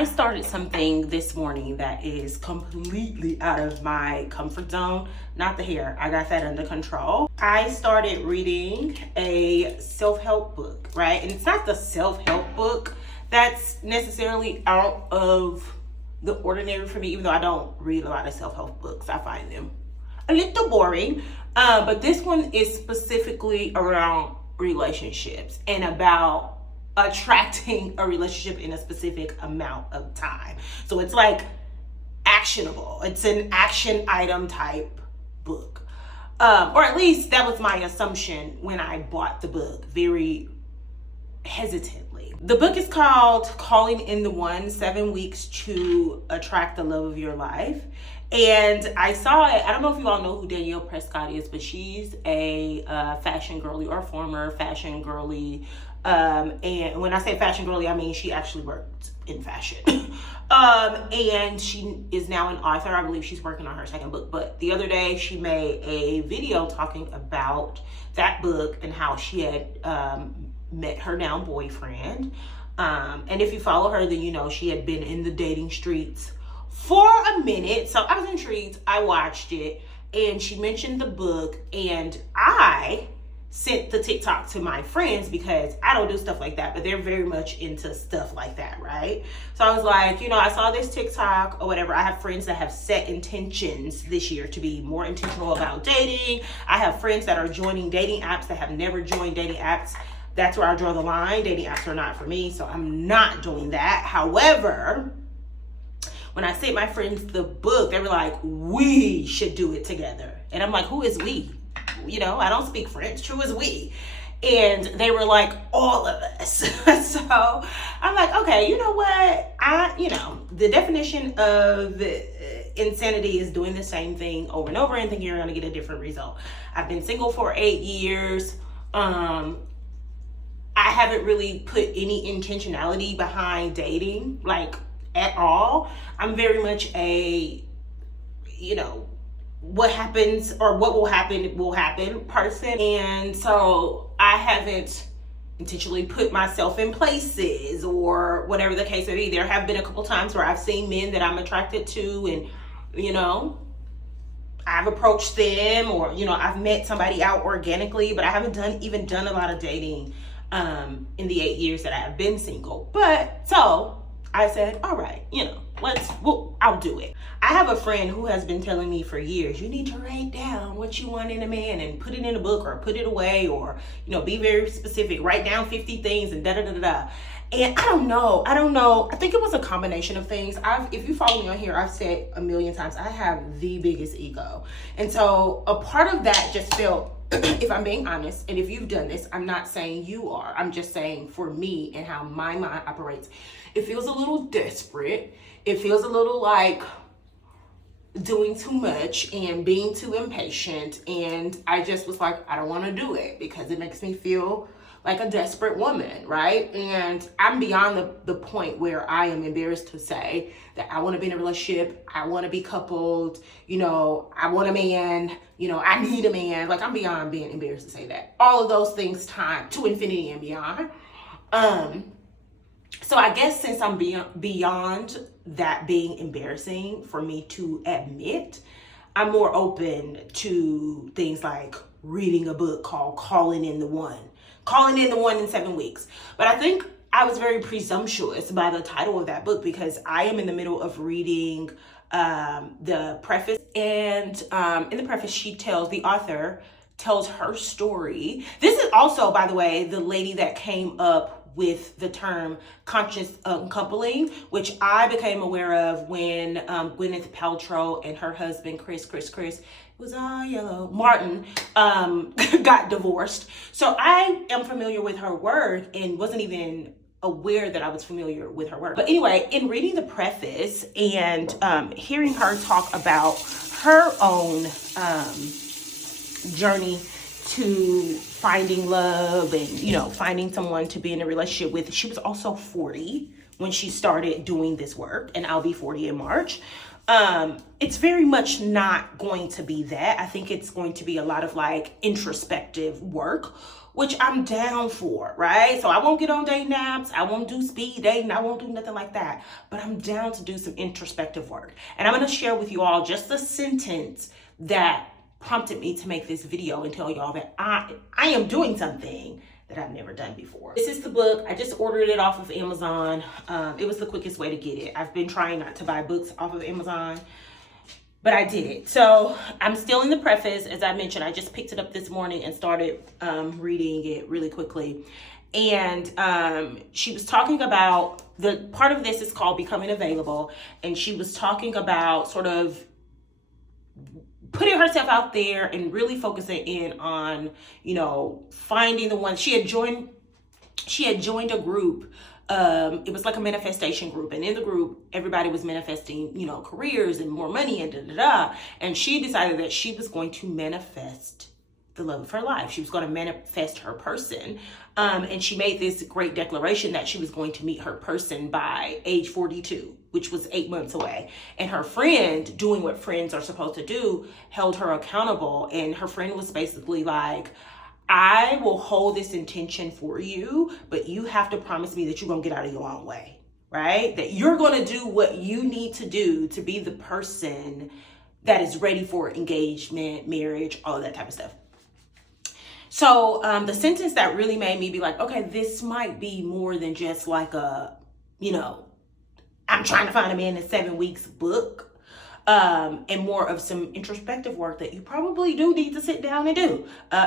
I started something this morning that is completely out of my comfort zone. Not the hair, I got that under control. I started reading a self-help book, right? And it's not the self-help book that's necessarily out of the ordinary for me, even though I don't read a lot of self-help books. I find them a little boring. But this one is specifically around relationships and about attracting a relationship in a specific amount of time. So it's like actionable. It's an action item type book. Or at least that was my assumption when I bought the book, very hesitantly. The book is called Calling in the One, 7 Weeks to Attract the Love of Your Life. And I saw it. I don't know if you all know who Danielle Prescott is, but she's a fashion girly or former fashion girly. And when I say fashion girly, I mean she actually worked in fashion. And she is now an author. I believe she's working on her second book. But the other day she made a video talking about that book and how she had met her now boyfriend. And if you follow her, then you know she had been in the dating streets for a minute. So I was intrigued. I watched it and she mentioned the book, and I sent the TikTok to my friends because I don't do stuff like that, but they're very much into stuff like that, right? So I was like, I saw this TikTok or whatever. I have friends that have set intentions this year to be more intentional about dating. I have friends that are joining dating apps that have never joined dating apps. That's where I draw the line. Dating apps are not for me, so I'm not doing that. However, when I sent my friends the book, they were like, we should do it together. And I'm like, who is we? I don't speak French. Who is we? And they were like, all of us. So I'm like, okay, you know what? The definition of insanity is doing the same thing over and over and thinking you're going to get a different result. I've been single for 8 years. I haven't really put any intentionality behind dating, like at all. I'm very much a, what happens or what will happen person. And so I haven't intentionally put myself in places or whatever the case may be. There have been a couple times where I've seen men that I'm attracted to and, I've approached them or, I've met somebody out organically, but I haven't done a lot of dating in the 8 years that I have been single. But so I said, all right, I'll do it. I have a friend who has been telling me for years, you need to write down what you want in a man and put it in a book or put it away or, be very specific, write down 50 things and da-da-da-da-da. And I don't know. I think it was a combination of things. If you follow me on here, I've said a million times, I have the biggest ego. And so a part of that just felt, if I'm being honest, and if you've done this, I'm not saying you are, I'm just saying for me and how my mind operates, it feels a little desperate. It feels a little like doing too much and being too impatient. And I just was like, I don't want to do it because it makes me feel like a desperate woman, right? And I'm beyond the point where I am embarrassed to say that I want to be in a relationship, I want to be coupled, I want a man, I need a man. Like, I'm beyond being embarrassed to say that. All of those things time to infinity and beyond. So I guess since I'm beyond that being embarrassing for me to admit, I'm more open to things like reading a book called Calling in the One in 7 weeks. But I think I was very presumptuous by the title of that book because I am in the middle of reading the preface. And in the preface, the author tells her story. This is also, by the way, the lady that came up with the term conscious coupling, which I became aware of when Gwyneth Paltrow and her husband, Chris, it was all yellow, Martin, got divorced. So I am familiar with her work and wasn't even aware that I was familiar with her work. But anyway, in reading the preface and hearing her talk about her own journey to finding love and, finding someone to be in a relationship with. She was also 40 when she started doing this work, and I'll be 40 in March. It's very much not going to be that. I think it's going to be a lot of like introspective work which I'm down for, right? So I won't get on dating apps. I won't do speed dating. I won't do nothing like that. But I'm down to do some introspective work. And I'm going to share with you all just the sentence that prompted me to make this video and tell y'all that I am doing something that I've never done before. This is the book. I just ordered it off of Amazon. It was the quickest way to get it. I've been trying not to buy books off of Amazon, but I did it. So I'm still in the preface. As I mentioned, I just picked it up this morning and started reading it really quickly. And she was talking about, the part of this is called Becoming Available. And she was talking about sort of putting herself out there and really focusing in on, you know, finding the one. She had joined a group. It was like a manifestation group, and in the group, everybody was manifesting, you know, careers and more money and da. And she decided that she was going to manifest the love of her life. She was going to manifest her person. And she made this great declaration that she was going to meet her person by age 42, which was 8 months away. And her friend, doing what friends are supposed to do, held her accountable. And her friend was basically like, I will hold this intention for you, but you have to promise me that you're going to get out of your own way, right? That you're going to do what you need to do to be the person that is ready for engagement, marriage, all of that type of stuff. So the sentence that really made me be like, okay, this might be more than just like a, you know, I'm trying to find a man in 7 weeks book, and more of some introspective work that you probably do need to sit down and do,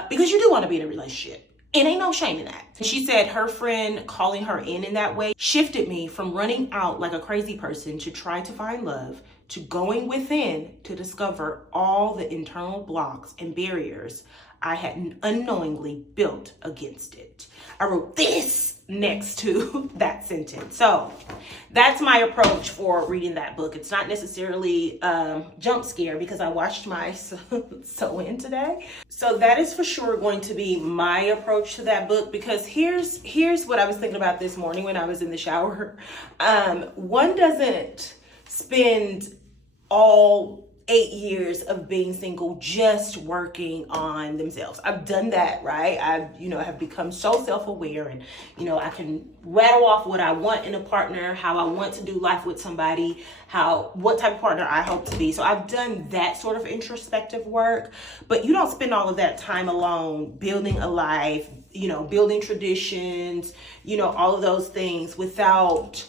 because you do want to be in a relationship. And ain't no shame in that. She said her friend calling her in that way shifted me from running out like a crazy person to try to find love to going within to discover all the internal blocks and barriers I had unknowingly built against it. I wrote this next to that sentence. So that's my approach for reading that book. It's not necessarily jump scare because I watched my sew in today. So that is for sure going to be my approach to that book, because here's what I was thinking about this morning when I was in the shower. One doesn't spend all 8 years of being single just working on themselves. I've done that, right? I've, you know, have become so self-aware, and, you know, I can rattle off what I want in a partner, how I want to do life with somebody, what type of partner I hope to be. So I've done that sort of introspective work, but you don't spend all of that time alone building a life, you know, building traditions, you know, all of those things without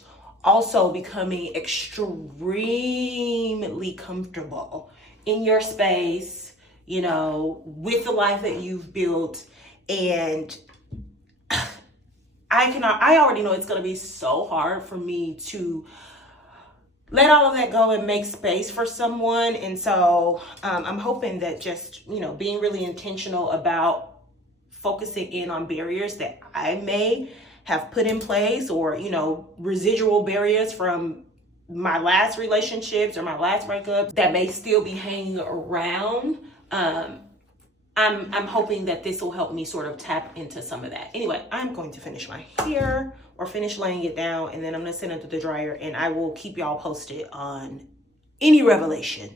also becoming extremely comfortable in your space, you know, with the life that you've built. And I already know it's going to be so hard for me to let all of that go and make space for someone. And so I'm hoping that just, you know, being really intentional about focusing in on barriers that I may have put in place, or, you know, residual barriers from my last relationships or my last breakup that may still be hanging around. I'm hoping that this will help me sort of tap into some of that. Anyway, I'm going to finish my hair or finish laying it down, and then I'm going to send it to the dryer, and I will keep y'all posted on any revelations.